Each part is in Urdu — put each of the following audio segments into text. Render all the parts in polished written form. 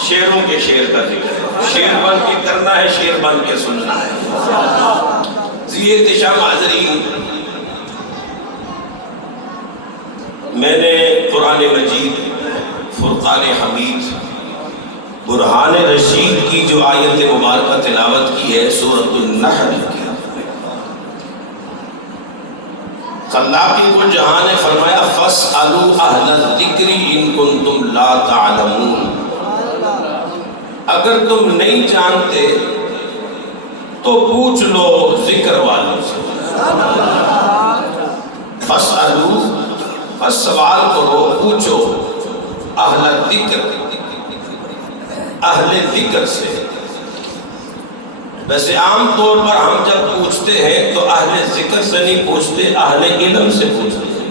شیروں کے شیر کا ذکر ہے، شیر بن کے کرنا ہے، شیر بن کے سننا ہے۔ احتشام حاضرین، میں نے قرآن مجید فرقان حمید برہان رشید کی جو آیت مبارکہ تلاوت کی ہے سورۃ النحل کی، خلاقی کو جہاں نے فرمایا فَاسْأَلُوا أَهْلَ الذِّكْرِ إِن كُنتُمْ لَا تَعْلَمُونَ، اگر تم نہیں جانتے تو پوچھ لو ذکر والوں سے۔ فَاسْأَلُوا، بس سوال کرو، پوچھو، اہل الذکر، اہل ذکر سے۔ ویسے عام طور پر ہم جب پوچھتے ہیں تو اہل ذکر سے نہیں پوچھتے، اہل علم سے پوچھتے ہیں،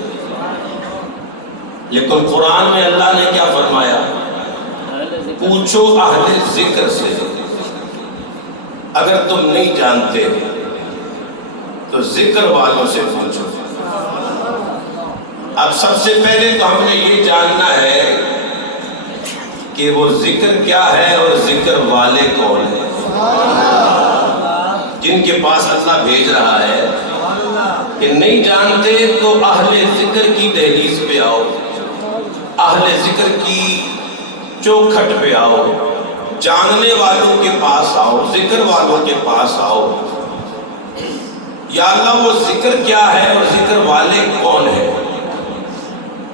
لیکن قرآن میں اللہ نے کیا فرمایا؟ پوچھو اہل ذکر سے، اگر تم نہیں جانتے تو ذکر والوں سے پوچھو۔ اب سب سے پہلے تو ہم نے یہ جاننا ہے کہ وہ ذکر کیا ہے اور ذکر والے کون ہیں جن کے پاس اللہ بھیج رہا ہے۔ کہ نہیں جانتے تو اہل ذکر کی دہلیز پہ آؤ، اہل ذکر کی چوکھٹ پہ آؤ، جاننے والوں کے پاس آؤ، ذکر والوں کے پاس آؤ۔ یا اللہ وہ ذکر کیا ہے اور ذکر والے کون ہیں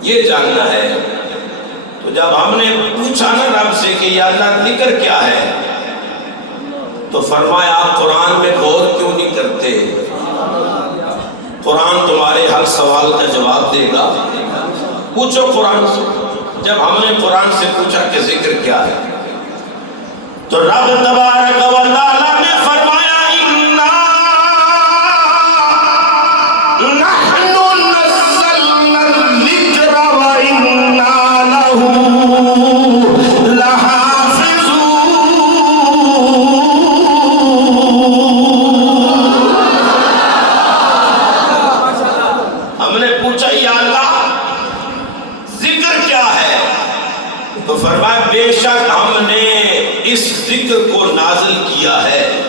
یہ جاننا ہے۔ تو جب ہم نے پوچھا نا رب سے کہ یا اللہ ذکر کیا ہے، تو فرمایا آپ قرآن میں غور کیوں نہیں کرتے؟ قرآن تمہارے ہر سوال کا جواب دے گا، پوچھو قرآن سے۔ جب ہم نے قرآن سے پوچھا کہ ذکر کیا ہے تو رب تبارک و تعالیٰ نے فرمایا اِنَّا نَحْنُ نَزَّلْنَا الذِّكْرَ وَإِنَّا لَهُ لَحَافِظُونَ۔ ہم نے پوچھا یا اللہ ذکر کیا ہے، تو فرمایا بے شک ہم نے اس ذکر کو نازل کیا ہے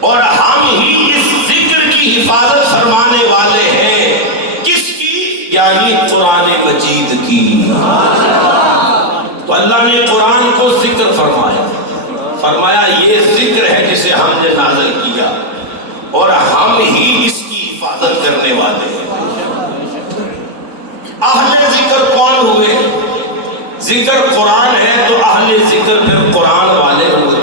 اور ہم ہی اس ذکر کی حفاظت فرمانے والے ہیں۔ کس کی؟ یعنی قرآن مجید کی۔ تو اللہ نے قرآن کو ذکر فرمایا، فرمایا یہ ذکر ہے جسے ہم نے نازل کیا اور ہم ہی اس کی حفاظت کرنے والے ہیں۔ اہل ذکر کون ہوئے؟ ذکر قرآن ہے تو اہل ذکر پھر قرآن والے ہوئے۔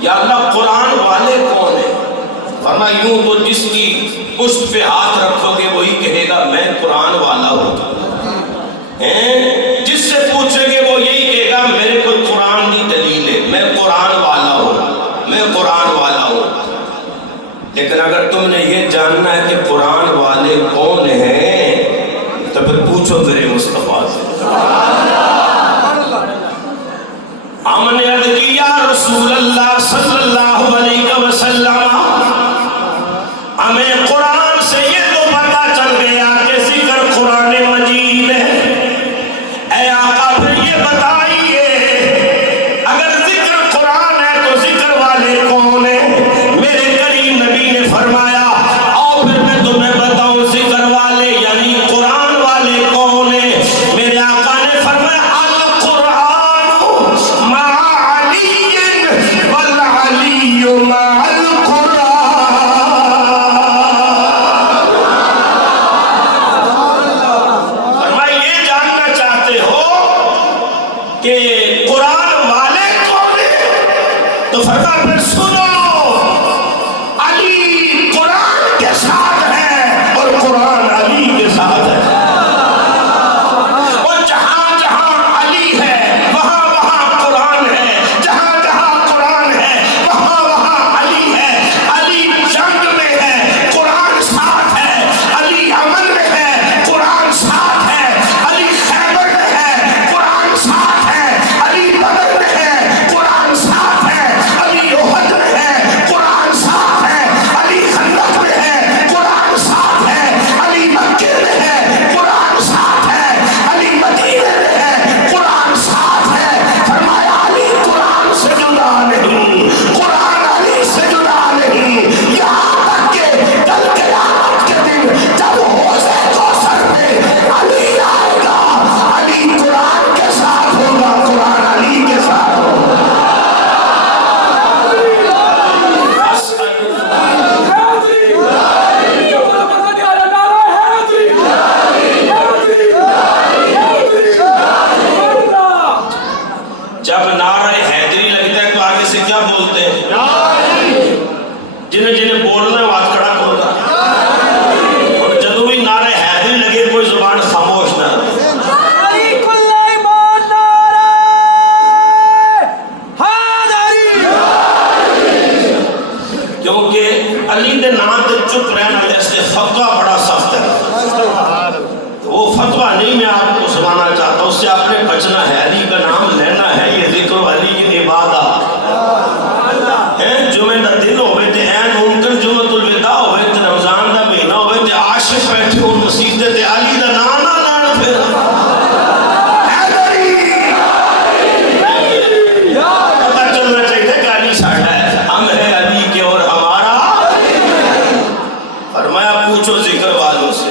یا اللہ قرآن والے کون ہیں؟ فرمایا یوں تو جس کی پشت پہ ہاتھ رکھو گے وہی کہے گا میں قرآن والا ہوں، جس سے پوچھے گے وہ یہی کہے گا میرے کو قرآن کی دلیل ہے، میں قرآن والا ہوں، میں قرآن والا ہوں۔ لیکن اگر تم نے یہ جاننا ہے کہ قرآن والے کون ہیں تو پھر پوچھو میرے مصطفیٰ سے۔ ہم نے عرض کی یا رسول اللہ صلی اللہ علیہ وسلم، ہمیں قرآن سے یہ تو پتا چل گیا کہ ذکر قرآن مجید ہے، اے آقا پھر یہ بتائیے اگر ذکر قرآن ہے تو ذکر والے کون ہیں؟ میرے کریم نبی نے فرمایا اور پھر میں تمہیں بتاؤں ذکر والے یعنی قرآن والے کون ہیں؟ میرے آقا نے فرمایا القرآن مع علی والعلی مع القرآن۔ فرمایا یہ جاننا چاہتے ہو کہ کرنا ہے، علی کا نام لینا ہے، یہ ذکر علی عبادت ہے۔ جمعہ دا دن ہوئے تے این ممکن جمعہ الوداع ہوئے تے رمضان دا مہینہ ہوئے تے عاشق بیٹھے ہوں مسجد تے علی دا نام نہ لان پھر پتہ چلنا چاہیے کہ علی ساڈا ہے، ہم ہے علی کے اور ہمارا۔ فرمایا پوچھو ذکر والوں سے،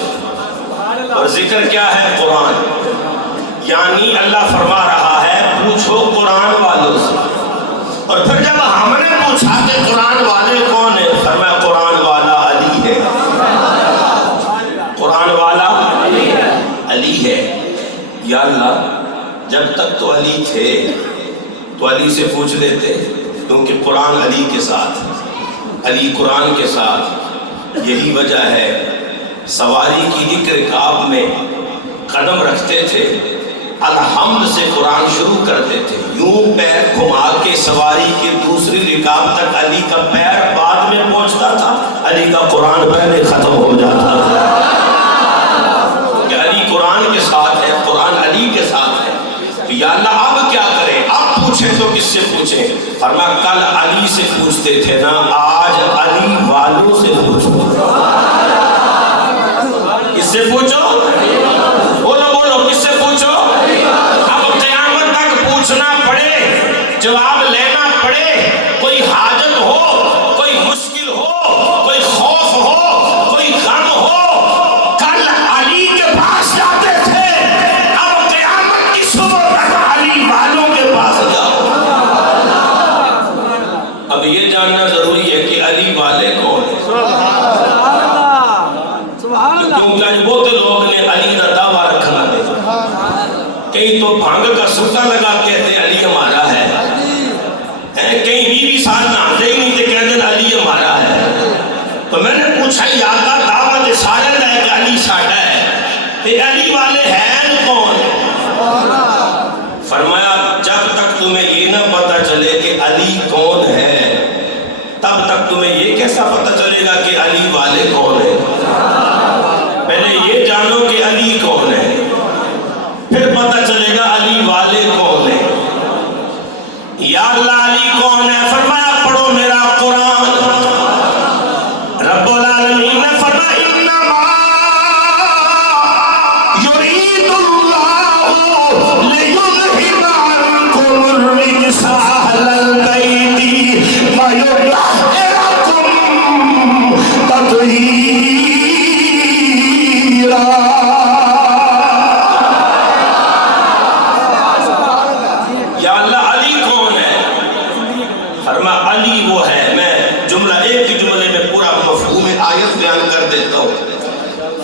اور ذکر کیا ہے؟ قرآن۔ یعنی اللہ فرما رہا ہے پوچھو قرآن والوں سے۔ اور پھر جب ہم نے پوچھا کہ قرآن والے کون ہیں، فرمایا قرآن والا علی ہے، قرآن والا علی ہے۔ یا اللہ جب تک تو علی تھے تو علی سے پوچھ لیتے، کیونکہ قرآن علی کے ساتھ، علی قرآن کے ساتھ۔ یہی وجہ ہے سواری کی ایک رکاب میں قدم رکھتے تھے، الحمد سے قرآن شروع کرتے تھے، یوں پیر گھما کے سواری کی دوسری رکاب تک علی کا پیر بعد میں پہنچتا تھا، علی کا قرآن پہلے ختم ہو جاتا تھا، کہ علی قرآن کے ساتھ ہے، قرآن علی کے ساتھ ہے۔ یا اللہ اب کیا کریں؟ اب پوچھیں تو کس سے پوچھیں؟ فرمایا کل علی سے پوچھتے تھے نا، آج علی والوں سے پوچھو۔ کس سے پوچھو؟ بولو بولو، کس سے پوچھو؟ اب قیامت تک پوچھنا پڑے، جواب لینا پڑے، کوئی حاجت ہو، کوئی مشکل ہو، کوئی خوف ہو، کوئی غم ہو، کل علی کے پاس جاتے تھے، اب قیامت کی صبح تک علی والوں کے پاس جاؤ۔ اب یہ جاننا ضروری ہے کہ علی والے کون ہیں، کیونکہ بہت لوگ نے علی کا دعویٰ رکھنا دے، کئی تو بھانگ کا سٹا لگا کہتے علی ہمارا ہے، کئی بیوی ساتھ ناتے ہی نہیں تے کہتے علی ہمارا ہے۔ تو میں نے پوچھا یا اللہ دعوت سارے دا ہے کہ علی ساڈا ہے، تے علی والے ہیں کون؟ فرمایا جب تک تمہیں یہ نہ پتہ چلے کہ علی کون ہے، تب تک تمہیں یہ کیسا پتہ چلے گا کہ علی والے کون ہیں؟ پہلے یہ جانو کہ علی کون ہے، پھر پتہ چلے گا علی والے کون ہیں۔ یا اللہ علی کون ہے؟ فرمایا پڑھو میرا قرآن۔ رب العالمین نے فرمایا انما یرید اللہ لیذہب عنکم الرجس اہل البیت ویطہرکم تطہیرا۔ یا اللہ علی کون ہے؟ فرمایا علی وہ ہے، میں جملہ ایک ہی جملے میں پورا مفہوم آیت بیان کر دیتا ہوں۔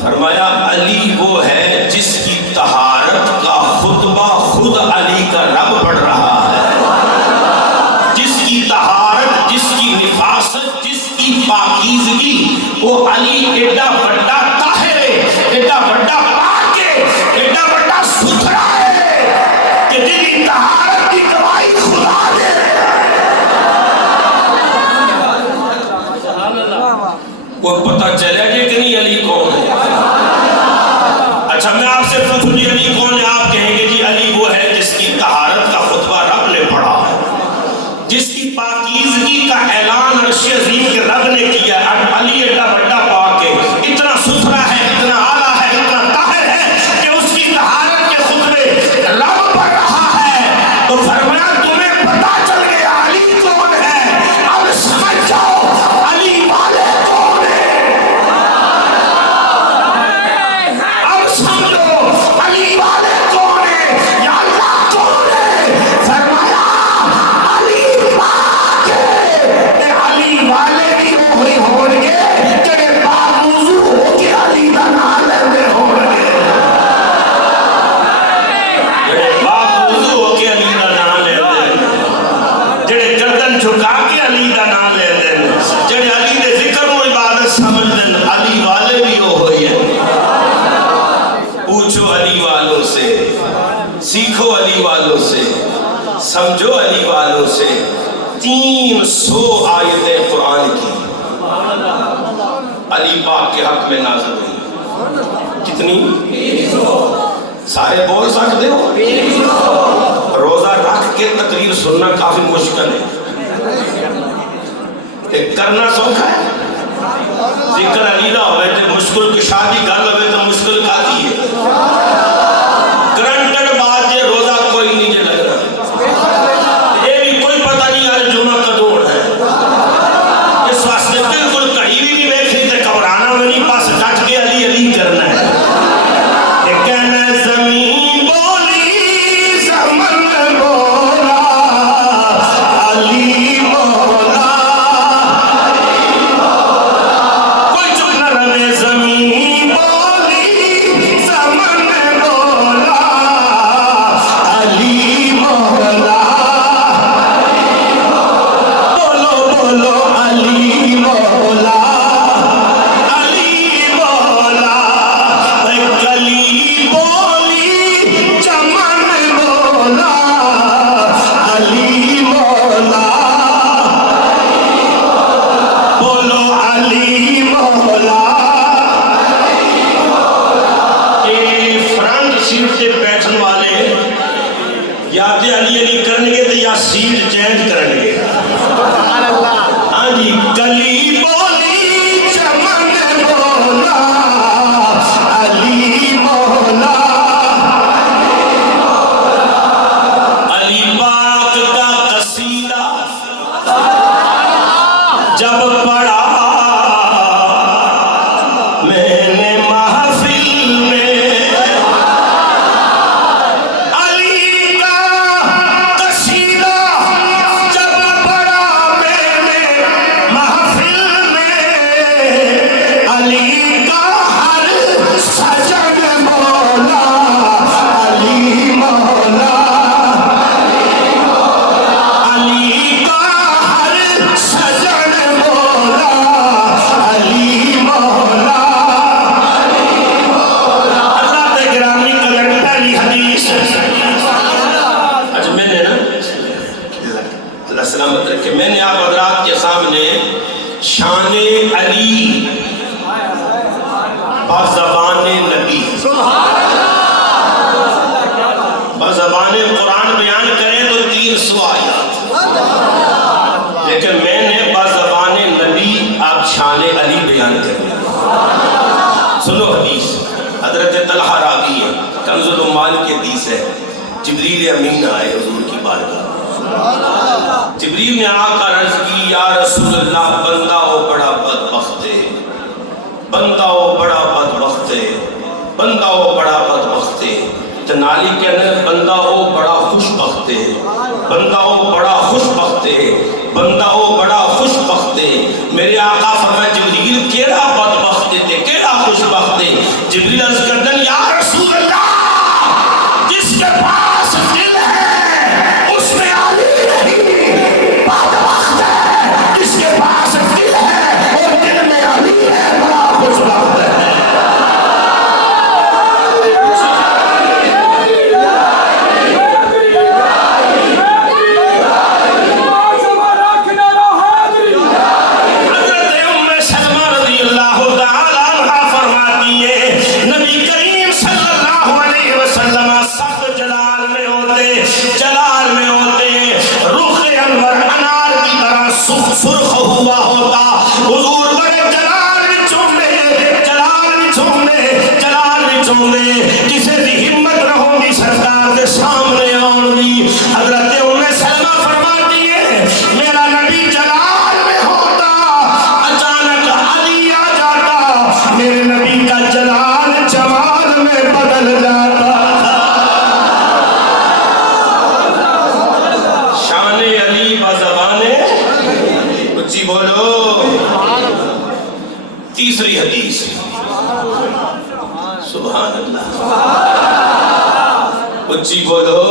فرمایا علی وہ ہے جس کی طہارت کا خطبہ خود علی کا رب پڑھ رہا ہے، جس کی طہارت، جس کی نفاست، جس کی پاکیزگی، وہ علی ایڈا بڑا طاہر ہے، ایڈا بڑا پاک ہے، ایڈا بڑا ستھرا ہے کہ جنہی طہارت کی گواہی خدا دے۔ کوئی پتہ چلے گی کہ نہیں علی کون ہے؟ اچھا میں آپ سے پوچھوں جی علی کون ہے؟ آپ کہیں گے جی علی وہ ہے جس کی طہارت کا خطبہ رب نے پڑھا ہے، جس کی پاکیزگی کا اعلان عرش عظیم کے رب نے کیا ہے۔ علی ایڈا بڑا پاک ہے، اتنا ستھرا ہے، اتنا اعلیٰ ہے، اتنا طاہر ہے کہ اس کی طہارت کے خطبے رب پڑھ رہا ہے۔ تو فرمایا تمہیں پتہ چل گیا علی کون ہے، اب سمجھ جاؤ علی والے کون ہیں۔ اب سمجھو علی والے کون ہیں، یا اللہ کون ہے؟ فرمایا علی پاک ہے، تے علی والے بھی وہی ہون گے جڑے باوضو ہو کے علی دا نام لیندے ہون گے، جڑے باوضو ہو کے علی دا نام لیندے، جڑے گردن جھکا کے علی دا نام لیندے، جڑے علی دے ذکر و عبادت سمجھدن، علی والے بھی ہوئی ہیں۔ پوچھو علی والوں سے، سیکھو علی والوں سے، سمجھو علی والوں سے۔ 300 آیتیں قرآن کی علی پاک کے حق میں نازل ہوئی۔ کتنی؟ سارے بول سکتے ہو؟ سننا کافی مشکل ہے، کہ کرنا سوکھا ہے۔ ذکر علیلہ ہوئے تھے مشکل کی شادی گل ہوئے تو مشکل کا دی ہے۔ گرانٹڈ بات ہے روزہ کوئی نہیں جے لگنا، یہ بھی کوئی پتہ نہیں آج جمعہ کا دوڑ ہے، اس واسطے بالکل کہیں بھی نہیں بیٹھے تھے گھبرانا میں نہیں، پاس ڈٹ کے علی علی کرنا ہے۔ کہ کہنا زمین بولی زمن بولا علی مولا، کوئی چپ نہ رہے، زمین بولی زمن بولا علی مولا، بولو بولو علی مولا، علی مولا، گلی بولی چمن بولا علی مولا، بولو علی مولا۔ یہ فرنٹ سیٹ سے بیٹھن والے یا تے علی علی کرنے گے یا سیٹ چینج کرنے گے۔ ہاں جی، گلی بولی چمن بولا علی مولا، علی پاک کا قصیدہ جب پڑھا میں نے محفل میں، علی کا قصیدہ جب پڑھا میں نے محفل میں، علی کا ہر سجن مولا علی مولا، علی کا ہر سجن مولا علی مولا۔ اللہ تے گرامی قدر پہلی حدیث، آج میں نے نا اللہ سلامت رکھے، میں نے آپ حضرات کے سامنے شان علی بزبان نبی بزبان قرآن بیان کریں تو 300 آیات، لیکن میں نے بزبان نبی آپ شان علی بیان کریں۔ سنو حدیث، حضرت طلحہ راوی ہے، کنز العمال کی حدیث ہے، جبریل امین آئے حضور کی بارگاہ، جبریل نے آ کر عرض کی یا رسول اللہ بندہ ہو بڑا بدبخت ہے، بندہ ہو بڑا بدبخت ہے، بندہ ہو بڑا بدبخت ہے، تو نالی کہنے بندہ ہو بڑا خوش بخت ہے، بندہ ہو بڑا خوش بخت ہے، بندہ ہو بڑا خوش بخت ہے۔ میرے آقا فرمائے جبریل کیڑا بدبخت ہے کیڑا خوش بخت ہے؟ جبریل عرض کردن یا رسول اللہ جس کے پاس دل ہے اس میں علی نہیں، بدبخت ہے جس کے پاس دل ہے اور دل میں علی ہے، بڑا خوش بخت ہے۔ حضرت ام سلمہ رضی اللہ تعالیٰ عنہ فرماتی ہے نبی کریم صلی اللہ علیہ وسلم سخت جلال میں ہوتے رخ انور انار کی طرح سرخ ہوا ہوتا، حضور بڑے جلال چوندے کسی دی ہمت نہ ہوگی سرکار دے سامنے آن دی۔ حضرت ام سلمہ فرماتی ہے میرا نبی جلال میں ہوتا، اچانک علی آ جاتا، میرے نبی کا جلال جمال میں بدل جاتا۔ شان علی بزبانے اچھی بولو۔ تیسری حدیث، سبحان اللہ، اچھی بولو۔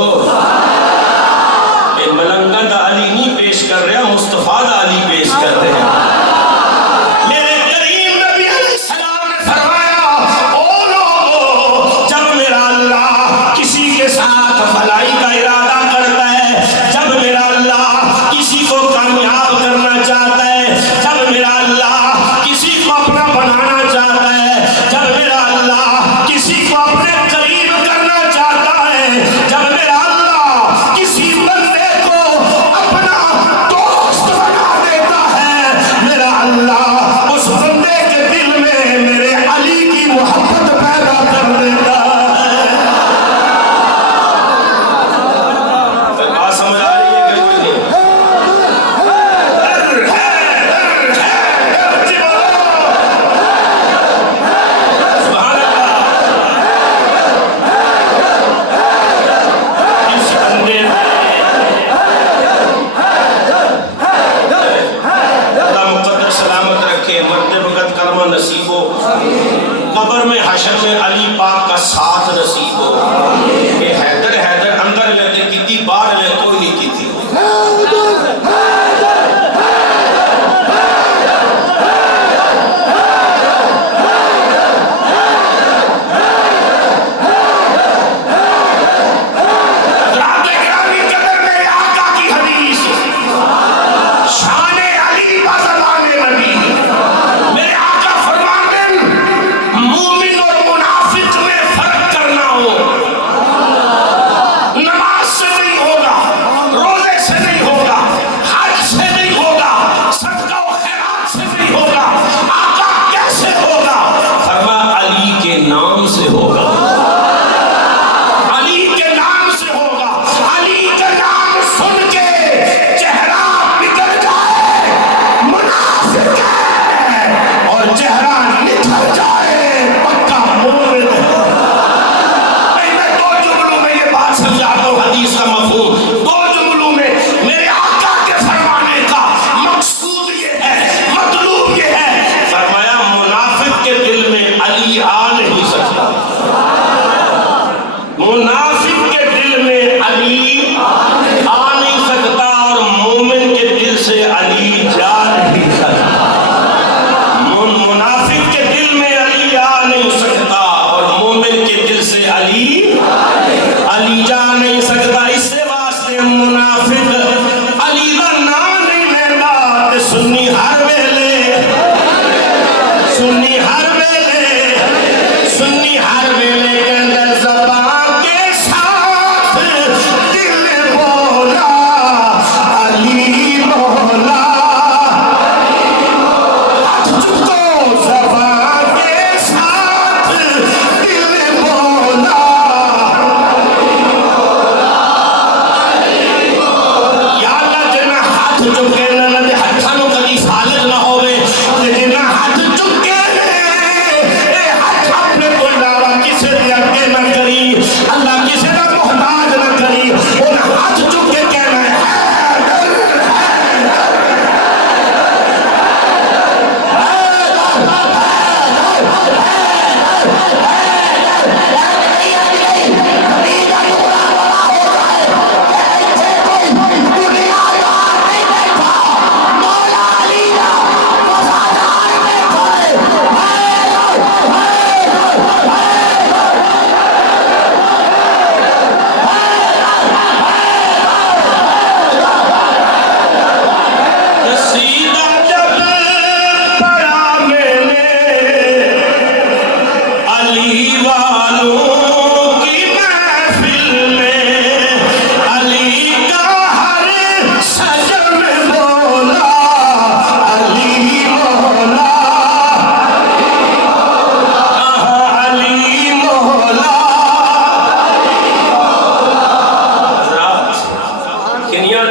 یہ ملنگا دا علی نہیں پیش کر رہا، مصطفیٰ دا علی پیش کر رہے ہیں۔ میرے کریم نبی علیہ السلام نے فرمایا او لوگو، جب میرا اللہ کسی کے ساتھ بھلائی کا ارادہ کرتا ہے، جب میرا اللہ کسی کو کامیاب کرنا چاہتا ہے، جب میرا اللہ کسی کو اپنا بنانا چاہتا ہے، جب میرا اللہ کسی کو اپنے قریب کرنا چاہتا ہے، جب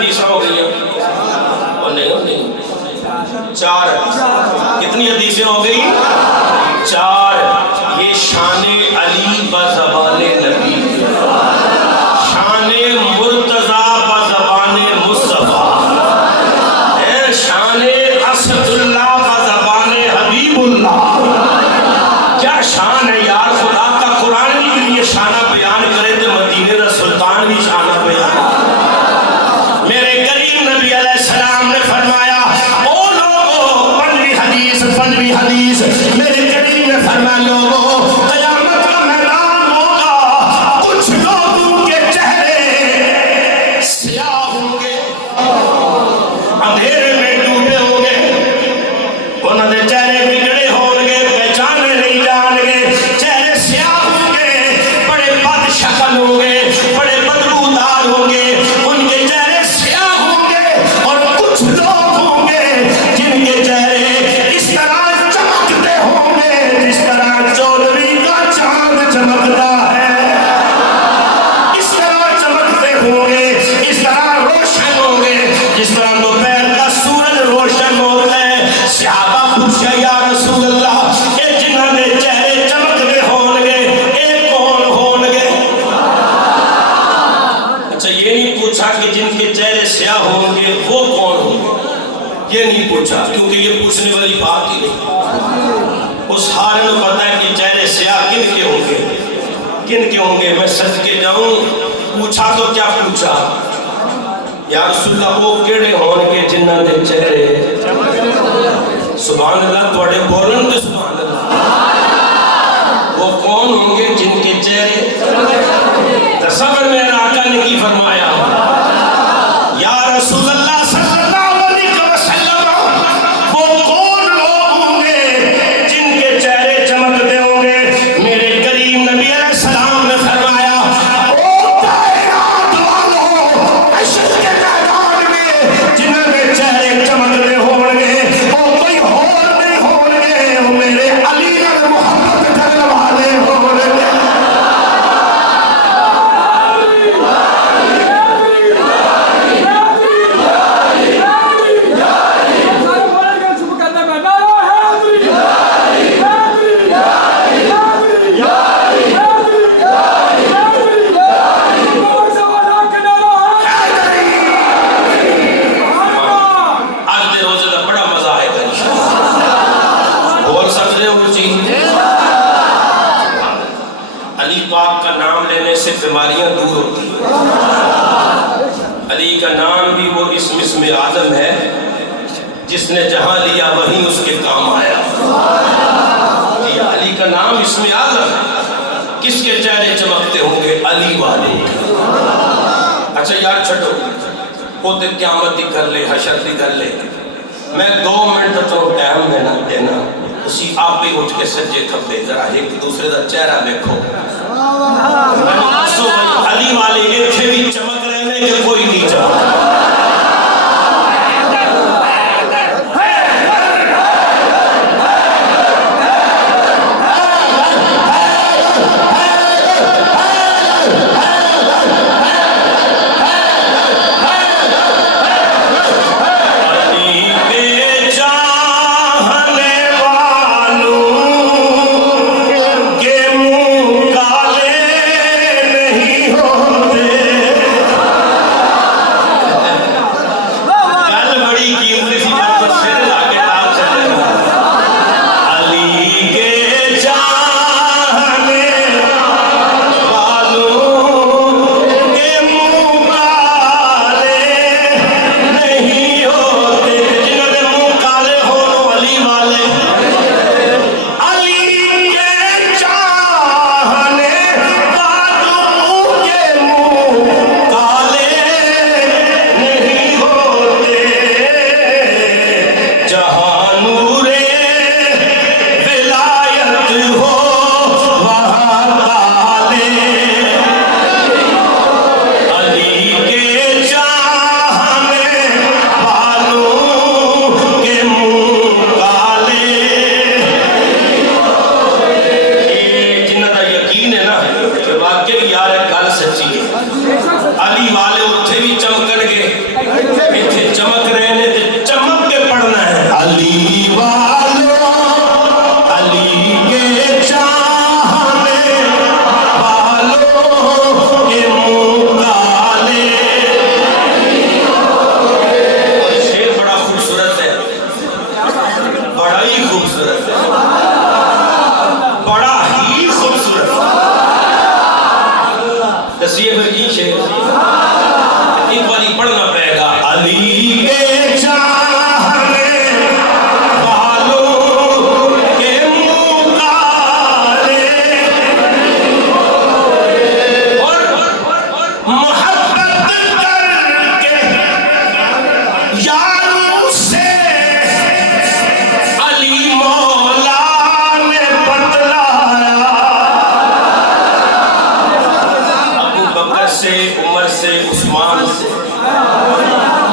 حدیث ہو گئی ہیں؟ اور نہیں 4 حدیث. کتنی حدیثیں ہو گئی؟ 4. یہ شان علی بزبان نبی، شان مرتضی بزبان مصطفیٰ، شان اسد اللہ بزبان حبیب اللہ. کیا شان ہے یار! خدا کا قرآن بھی یہ شانہ بیان کرے تو مدینے کا سلطان بھی شانہ بیان. میرے کریم نبی علیہ السلام نے فرمایا او لوگو، 15ویں حدیث میرے کریم نے فرمایا لوگو، قیامت کا میدان ہوگا، کچھ لوگوں کے چہرے سیاہ ہوں گے، اندھیرے میں ڈوبے ہوں گے، انہوں نے چہرے بگڑے ہوں گے، پہچانے نہیں جان گے، چہرے سیاہ ہوں گے، بڑے بد شکل ہوں گے، بڑے بدبودار ہوں گے، ان کے چہرے سیاہ ہوں گے. اور کچھ لوگ ہوں گے جن کے چہرے اس طرح چمکتے ہوں گے جس طرح 14ویں کا چاند چمکتا ہے، اس طرح چمکتے ہوں گے، اس طرح روشن ہوں گے جس طرح دوپہر کا سورج روشن ہوتا ہے. صحابہ پوچھا یا رسول اللہ، اے جنہاں نے چہرے چمکتے ہوں گے اے کون ہوں گے؟ اچھا یہ نہیں پوچھا کہ جن کے چہرے سیاہ ہوں گے وہ کون ہوں گے، یہ نہیں پوچھا، کیونکہ یہ پوچھنے والی بات ہی نہیں. اس ہارے میں پتا ہے کہ چہرے سیاہ کن کے ہوں گے، کن کے ہوں گے. میں صدقے جاؤں، پوچھا تو کیا پوچھا یا رسول اللہ، وہ کیڑے ہون گے جنہاں دے چہرے، سبحان اللہ توڑے بولن دے سبحان اللہ، وہ کون ہوں گے جن کے چہرے. تصور میں آقا نے کی فرمایا یا رسول اللہ صلی اللہ علیہ وسلم، وہ کون لوگ ہوں گے جن کے چہرے چمکتے ہوں گے؟ میرے کریم نبی علیہ السلام نے فرمایا او کائنات والو، حشر کے میدان میں جنہوں کے چہرے چمکتے ہوں گے وہ کوئی اور نہیں ہوں گے، وہ میرے علی نے محبت کرنے والے ہوں گے. بیماریاں دور ہوتی ہیں. علی کا نام بھی وہ اسم اعظم ہے جس نے جہاں لیا وہیں اس کے کام آیا. علی کا نام اسم اعظم ہے. کس کے چہرے چمکتے ہوں گے؟ علی والے. اچھا یار چھٹو، وہ تو قیامت ہی کر لے، حشر ہی کر لے. میں 2 منٹ تو ٹائم دینا، اسی آپ بھی اٹھ کے سجے کھپے ذرا ایک دوسرے کا چہرہ دیکھو. علی والے اتنے بھی چمک رہے ہیں کہ کوئی نہیں چمک.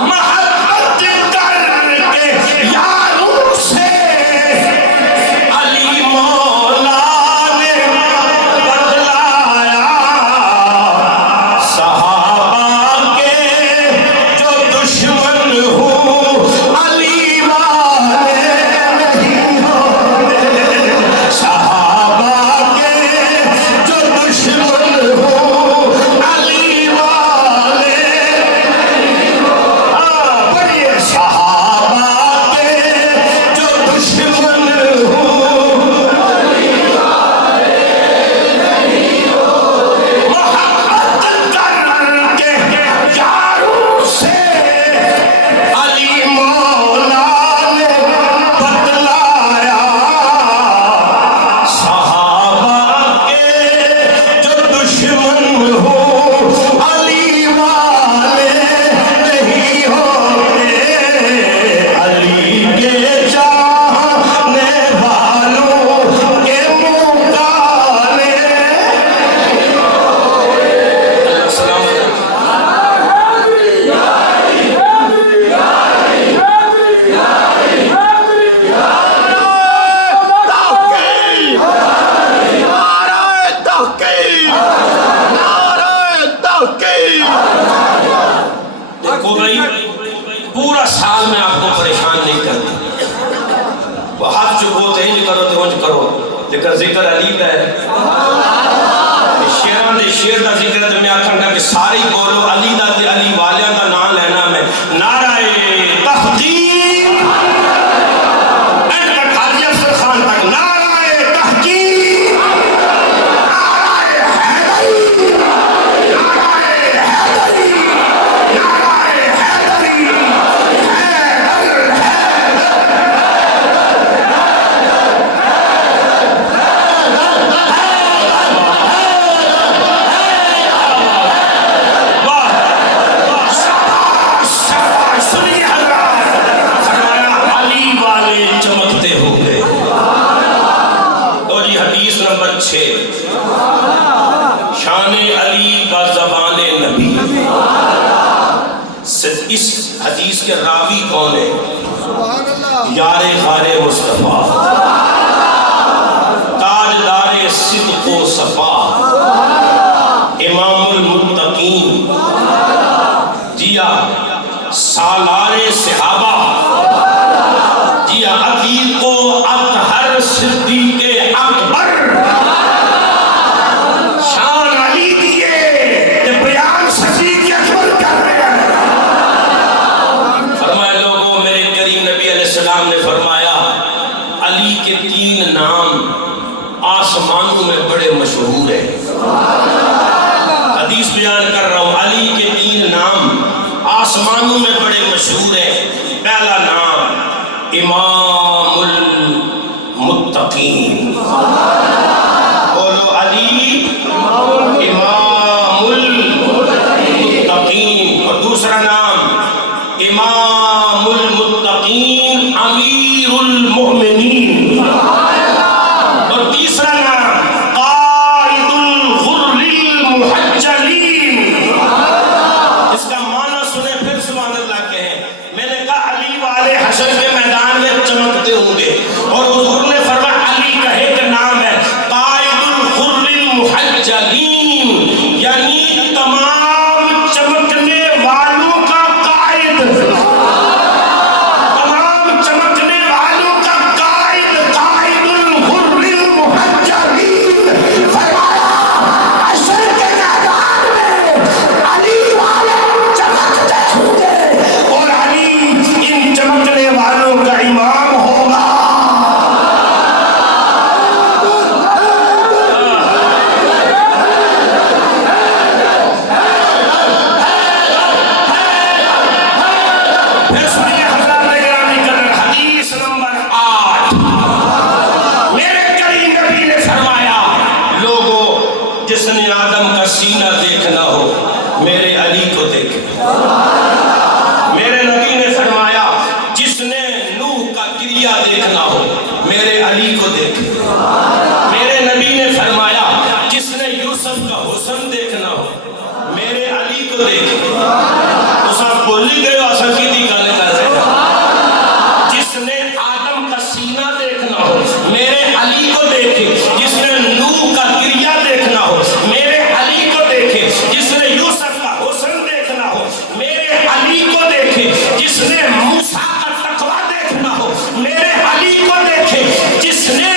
محبت کر کے یاروں سے علی مولا نے بدلایا، صحابہ کے جو دشمن ہوں علی والے نہیں ہوتے، صحابہ کے جو دشمن ہوں علی والے پڑھیے، صحابہ کے جو دشمن ہوں محبت کر کے یاروں سے علی مولا نے بدلایا، صحابہ کے جو دشمن ہوں علی والے نہیں ہوتے، علی کے چاہنے والوں کے منہ کالے۔ السلام علیکم۔ دیکھو بھائی، پورا سال میں آپ کو پریشان نہیں کرتی، وہ ہاتھ چکو تینج کرو تینج کرو، لیکن ذکر علی کا ہے، شیران دے شیر دا ذکر ہے، تو میں آکھاں گا کہ ساری بولو علی دا تے علی والیاں دا نام لینا میں نعرہ تحقیق اینڈ تک حاجی افضل خان تک، نعرہ تحقیق، نعرہ حیدری، نعرہ حیدری، نعرہ حیدری، حیدر سنیے حضرات، فرمایا علی والے چمکتے ہوں گے۔ تو جی حدیث نمبر 6، شان علی با زبان نبی۔ اس حدیث کے راوی کون ہے؟ یار غار مصطفیٰ، تاجدار صدق و صفا، امام المتقین، جیا سالار صحابہ، جیا عتیق و اطہر صدیق اکبر، شان علی دیے کہ بیان صدیق اکبر کر رہے ہیں۔ فرمایا لوگوں، میرے کریم نبی علیہ السلام نے فرمایا علی کے 3 نام آسمانوں میں بڑے مشہور ہیں۔ حدیث بیان کر رہا ہوں، علی کے 3 نام آسمانوں میں بڑے مشہور ہیں۔ پہلا نام امام المتقین، بولو علی امام المتقین، اور دوسرا نام امام المتقین امیر المؤمنین، اور تیسرا نام قائد الغر المحجلین۔ اس کا معنی سنیں پھر سبحان اللہ کہیں۔ میں نے کہا علی والے حشر کے میدان میں نے موسیٰ کا تقویٰ دیکھنا ہو میرے علی کو دیکھے، جس نے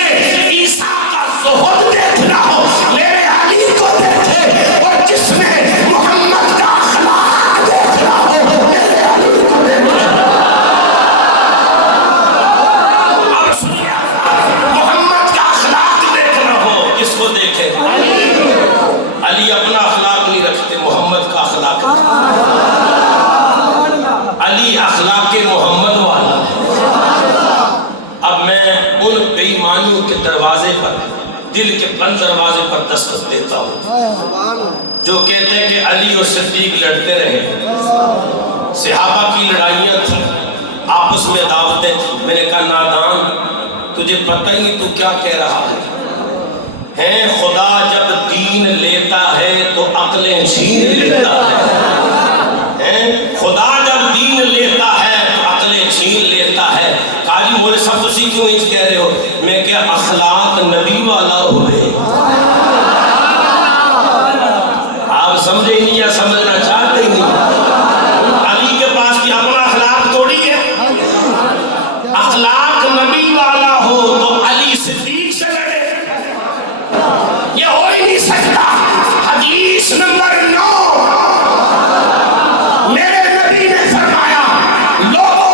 عیسیٰ کا زہد دیکھنا ہو میرے علی کو دیکھے، اور جس نے محمد کا اخلاق دیکھنا ہو میرے علی کو دیکھے۔ اب سنیے، محمد کا اخلاق دیکھنا ہو کس کو دیکھے؟ علی اپنا اخلاق نہیں رکھتے، محمد کا اخلاق رکھتے۔ علی اخلاق محمد والا ہے۔ اب میں ان بےایمانیوں کے دروازے پر، دل کے بند دروازے پر دستک دیتا ہوں جو کہتے ہیں کہ علی اور صدیق لڑتے رہے، صحابہ کی لڑائیاں تھیں، آپس میں دعوتیں تھیں۔ میں نے کہا نادان، تجھے پتہ ہی نہیں تو کیا کہہ رہا ہے؟ خدا جب دین لیتا ہے تو عقلیں چھین لیتا ہے۔ خدا جب دین لیتا ہے تو عقلیں چھین لیتا ہے۔ قاضی مولوی صاحب تسی کیوں انج کہہ رہے ہو؟ میں کہ اخلاق نبی والا ہوئے۔ آپ سمجھے نہیں یا سمجھنا چاہتے ہی نہیں؟ علی کے پاس کی اپنا اخلاق توڑی ہے۔ اخلاق نبی والا ہو تو علی صدیق سے لڑے، یہ ہو ہی نہیں سکتا۔ حدیث نمبر 9 میرے نبی نے فرمایا لوگوں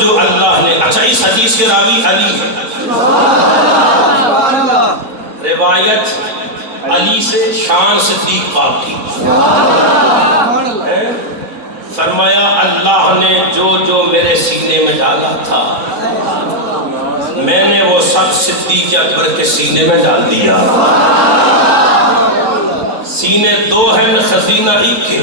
جو اللہ نے، اچھا اس حدیث کے راوی علی ہے، روایت علی سے شان صدیق پاک کی، فرمایا اللہ نے جو میرے سینے میں ڈالا تھا میں نے وہ سب صدیق اکبر کے سینے میں ڈال دیا۔ سینے دو ہیں خزینہ ایک کے،